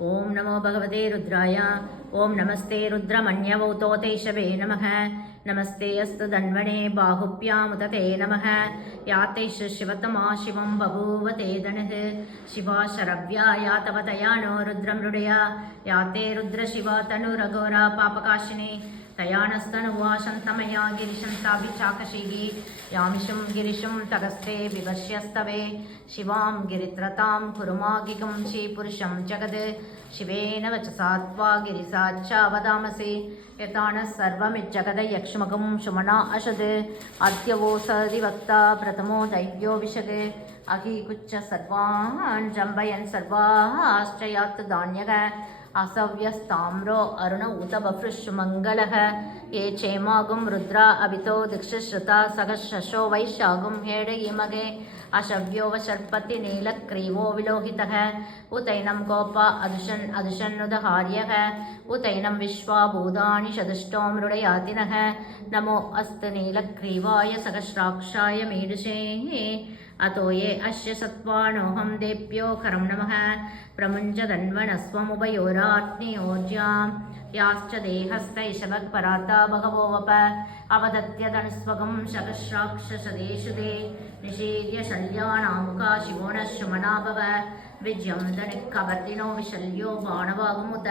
ओम नमो भगवते रुद्राय। ओम नमस्ते रुद्रमण्यवौतोतेशवे नमः। नमस्ते अस्तु धन्वने बाहुभ्यामुदते नमः। यातेश शिवतमा शिवं बभूव ते धनः। शिवा शरव्या या तव तयानो रुद्रमृडया। याते रुद्रशिवा तनुरघोरा पापकाशिनी। तयानस्तनुवा शन्तमया गिरिशन्ताभिचाकशिगी। यामिषं गिरिशं तगस्ते विवश्यस्तवे। शिवां गिरित्रतां कुरुमागिगं श्रीपुरुषं जगद्। शिवेन वचसा त्वा गिरिसाच्चा वदामसि। यतानः सर्वमिज्जगदयक्ष्मकं सुमना अशद्। अद्यवो सदिवक्ता प्रथमो दैव्यो विशद्। अहीकुच्च सर्वान् जम्बयन् सर्वाश्चयात् धान्यः। असव्यस्ताम्रो अरुण उत बभृशुमङ्गलः। ये चेमागुं रुद्रा अभितो दिक्षश्रुता सहस्रशो वैशागुं हेडयिमगे। अशव्यो वशर्पति नीलक्रीवो विलोहितः। उतैनं गोपा अदुषन्नुदहार्यः। उतैनं विश्वा भूतानि शतष्टो मृडयातिनः। नमो अस्तु नीलग्रीवाय सहस्राक्षाय मीडुषे। अतो ये अस्य सत्त्वानोऽहं देभ्यो करं नमः। प्रमुञ्चदन्वनस्वमुभयोराग्नियोर्जां। याश्च देहस्तैशवक्पराता बहवो वप। अवदत्यदनुस्वगं सहस्राक्षसदेषु ते। निषीद्य शल्यानामुखा शिवो नः सुमना भव। विजयं धनुःकवर्तिनो विशल्यो बाणवागमुत।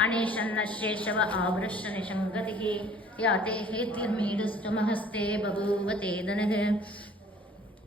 अनेशन्नशेषव आवृश्य निषङ्गतिः। याते हेतिर्मीडुष्टुमहस्ते बभूव ते धनः।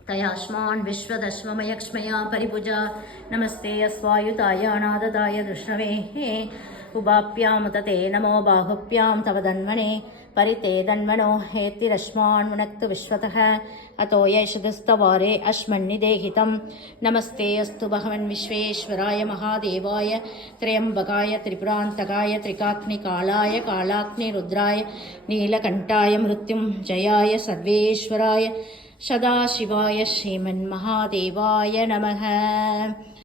तयास्मान् विश्वदश्वमयक्ष्मया परिभुजा। नमस्ते अस्वायुताय नाददाय दुष्णवे। उभाभ्यामुदते नमो बाहुभ्यां तव धन्वने। परिते धन्वनो हेतिरश्मान् मुनक्तु विश्वतः। अतो यैषदस्तवारे अस्मन्निदेहितं। नमस्ते अस्तु भगवन् विश्वेश्वराय महादेवाय। त्र्यम्बकाय त्रिपुरान्तकाय त्रिकाग्निकालाय कालाग्निरुद्राय नीलकण्ठाय मृत्युञ्जयाय सर्वेश्वराय सदाशिवाय श्रीमन्महादेवाय नमः।